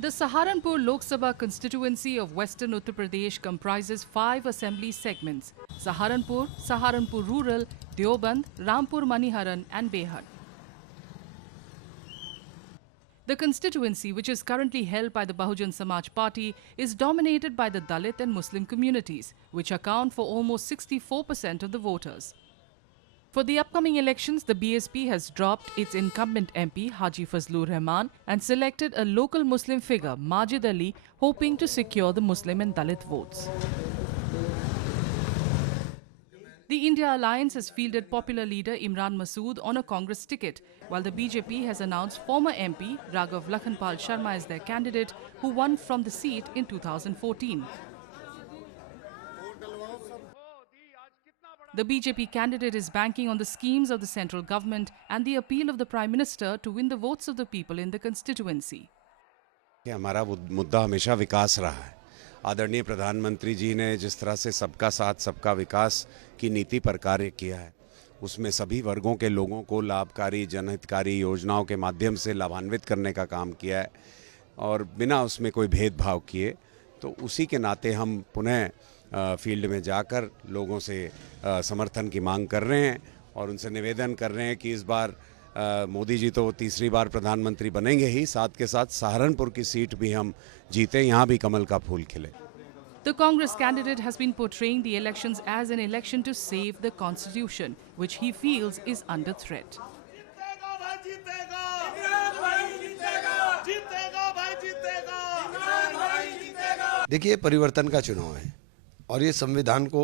The Saharanpur Lok Sabha constituency of Western Uttar Pradesh comprises 5 assembly segments: Saharanpur, Saharanpur Rural, Deoband, Rampur Maniharan and Behar. The constituency, which is currently held by the Bahujan Samaj Party, is dominated by the Dalit and Muslim communities, which account for almost 64% of the voters. For the upcoming elections, the BSP has dropped its incumbent MP Haji Fazlur Rahman and selected a local Muslim figure, Majid Ali, hoping to secure the Muslim and Dalit votes. The India Alliance has fielded popular leader Imran Masood on a Congress ticket, while the BJP has announced former MP Raghav Lakhanpal Sharma as their candidate, who won from the seat in 2014. The BJP candidate is banking on the schemes of the central government and the appeal of the Prime Minister to win the votes of the people in the constituency. हमारा मुद्दा हमेशा विकास रहा है। आदरणीय प्रधानमंत्री जी ने जिस तरह से सबका साथ सबका विकास की नीति पर कार्य किया है, उसमें सभी वर्गों के लोगों को लाभकारी जनहितकारी योजनाओं के माध्यम से लाभान्वित करने का काम किया है और बिना उसमें कोई भेदभाव किए। तो उसी के नाते हम पुनः फील्ड में जाकर लोगों से समर्थन की मांग कर रहे हैं और उनसे निवेदन कर रहे हैं कि इस बार मोदी जी तो तीसरी बार प्रधानमंत्री बनेंगे ही, साथ के साथ सहारनपुर की सीट भी हम जीते, यहाँ भी कमल का फूल खिले। The Congress candidate has been portraying the elections as an election to save the constitution, which he feels is under threat. देखिए, परिवर्तन का चुनाव है और ये संविधान को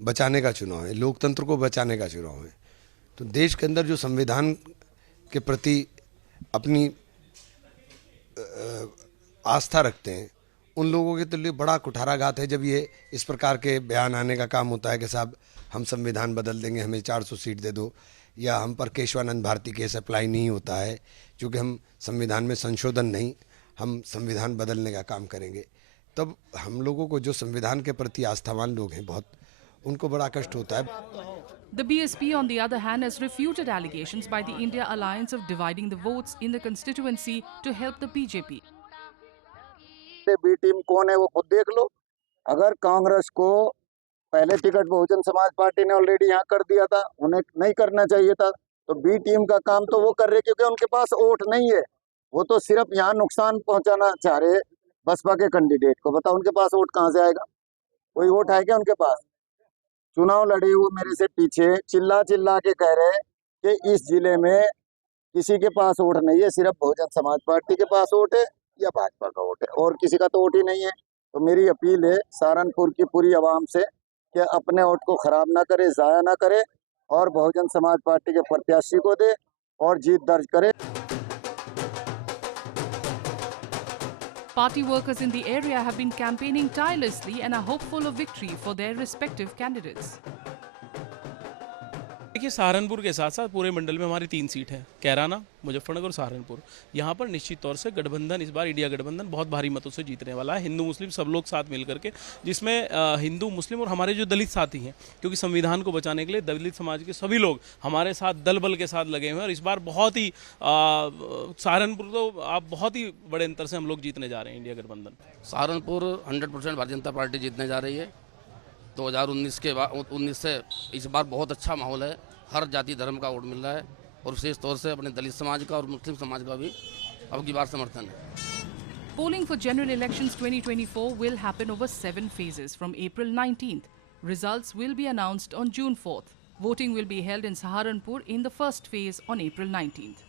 बचाने का चुनाव है, लोकतंत्र को बचाने का चुनाव है। तो देश के अंदर जो संविधान के प्रति अपनी आस्था रखते हैं, उन लोगों के लिए बड़ा कुठाराघात है जब ये इस प्रकार के बयान आने का काम होता है कि साहब हम संविधान बदल देंगे, हमें 400 सीट दे दो, या हम पर केशवानंद भारती केस अप्लाई नहीं होता है क्योंकि हम संविधान में संशोधन नहीं, हम संविधान बदलने का काम करेंगे। तब हम लोगों को जो संविधान के प्रति आस्थावान लोग हैं बहुत, उनको बड़ा कष्ट होता है। The BSP, on the other hand, has refuted allegations by the India Alliance of dividing the votes in the constituency to help the BJP. B team कौन है वो खुद देख लो। अगर कांग्रेस को पहले टिकट बहुजन समाज पार्टी ने ऑलरेडी यहाँ कर दिया था, उन्हें नहीं करना चाहिए था, तो बी टीम का काम तो वो कर रहे क्योंकि उनके पास वोट नहीं है। वो तो सिर्फ यहाँ नुकसान पहुंचाना चाह रहे बसपा के कैंडिडेट को। बताओ उनके पास वोट कहाँ से आएगा? कोई वोट है क्या उनके पास? चुनाव लड़े वो मेरे से पीछे चिल्ला चिल्ला के कह रहे कि इस जिले में किसी के पास वोट नहीं है, सिर्फ बहुजन समाज पार्टी के पास वोट है या भाजपा का वोट है, और किसी का तो वोट ही नहीं है। तो मेरी अपील है सहारनपुर की पूरी आवाम से कि अपने वोट को खराब ना करे, जाया ना करे और बहुजन समाज पार्टी के प्रत्याशी को दे और जीत दर्ज करे। Party workers in the area have been campaigning tirelessly and are hopeful of victory for their respective candidates. देखिए, सहारनपुर के साथ साथ पूरे मंडल में हमारी 3 सीट है, कैराना, मुजफ्फरनगर और सहारनपुर। यहाँ पर निश्चित तौर से गठबंधन, इस बार इंडिया गठबंधन बहुत भारी मतों से जीतने वाला है। हिंदू मुस्लिम सब लोग साथ मिल करके, जिसमें हिंदू मुस्लिम और हमारे जो दलित साथी हैं, क्योंकि संविधान को बचाने के लिए दलित समाज के सभी लोग हमारे साथ दल बल के साथ लगे हुए हैं और इस बार बहुत ही सहारनपुर तो आप बहुत ही बड़े अंतर से हम लोग जीतने जा रहे हैं इंडिया गठबंधन। सहारनपुर 100% भारतीय जनता पार्टी जीतने जा रही है। 2019 के बाद 19 से इस बार बहुत अच्छा माहौल है, हर जाति धर्म का वोट मिल रहा है और विशेष तौर से अपने दलित समाज का और मुस्लिम समाज का भी अब की बार समर्थन है। Polling for general elections 2024 will happen over 7 phases from April 19th. Results will be announced on June 4th. Voting will be held in Saharanpur in the first phase on April 19th.